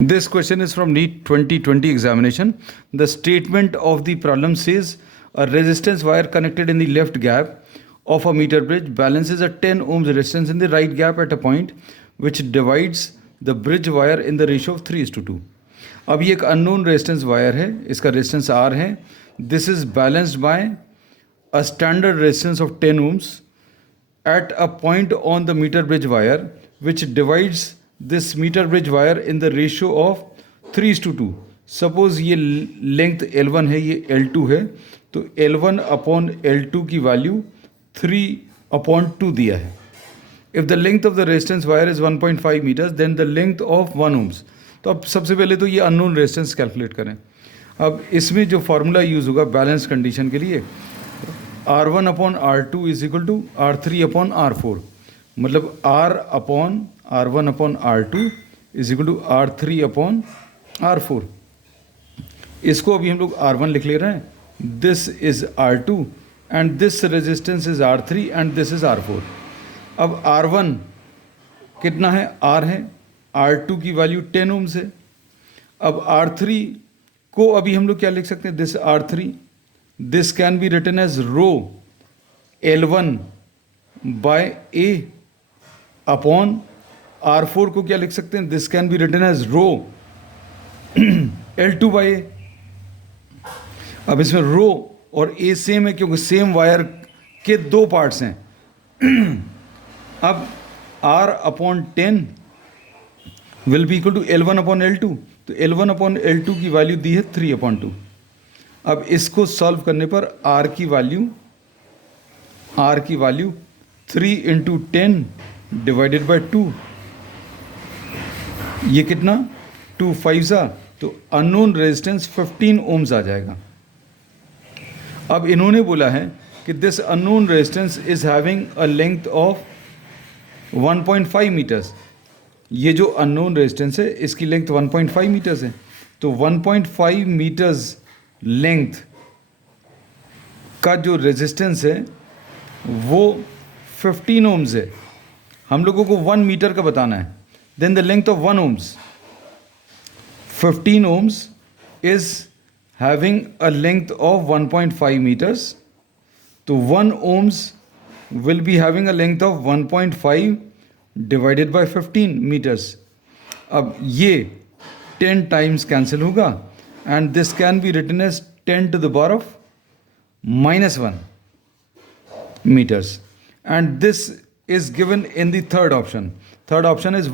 This question is from NEET 2020 examination. The statement of the problem says a resistance wire connected in the left gap of a meter bridge balances a 10 ohms resistance in the right gap at a point which divides the bridge wire in the ratio of 3:2. अब ये एक unknown resistance wire है, इसका resistance R है. This is balanced bye a standard resistance of 10 ohms at a point on the meter bridge wire which divides this meter bridge wire in the ratio of 3:2. Suppose ये length L1 है, ये L2 है, तो L1 upon L2 की value 3/2 दिया है. If the length of the resistance wire is 1.5 metres then the length of 1 ohms. तो अब सबसे पहले तो ये अननोन रेजिस्टेंस कैलकुलेट करें. अब इसमें जो फार्मूला यूज़ होगा बैलेंस कंडीशन के लिए, R1 upon R2 is equal to R3 upon R4. मतलब R upon R1 upon R2 is equal to R3 upon R4. इसको अभी हम लोग R1 लिख ले रहे हैं. This is R2 and this resistance is R3 and this is R4. अब R1 कितना है? R है. R2 की वैल्यू 10 ohms है. अब R3 को अभी हम लोग क्या लिख सकते हैं? This R3. This can be written as rho L1 by A upon R4 को क्या लिख सकते हैं? This can be written as rho L2 by A. अब इसमें rho और A सेम है क्योंकि सेम वायर के दो पार्ट्स हैं. अब R upon 10 will be equal to L1 upon L2. तो L1 अपॉन L2 की वैल्यू दी है 3/2. अब इसको सॉल्व करने पर R की वैल्यू 3 इंटू 10 डिवाइडेड बाई 2. ये कितना? 2 5 तो अननोन रेजिस्टेंस 15 ohms आ जाएगा. अब इन्होंने बोला है कि this unknown resistance is having a length of 1.5 metres. ये जो अननोन रेजिस्टेंस है इसकी लेंथ 1.5 मीटर्स है. तो 1.5 मीटर्स लेंथ का जो रेजिस्टेंस है वो 15 ohms है. हम लोगों को 1 मीटर का बताना है. Then the length of 1 ohms, 15 ohms is having a length of 1.5 metres. तो 1 ohms will be having a length of 1.5 divided by 15 metres. अब ये 10 टाइम्स कैंसिल होगा and this can be written as 10 to the power of -1 meters, and this is given in the third option. Third option is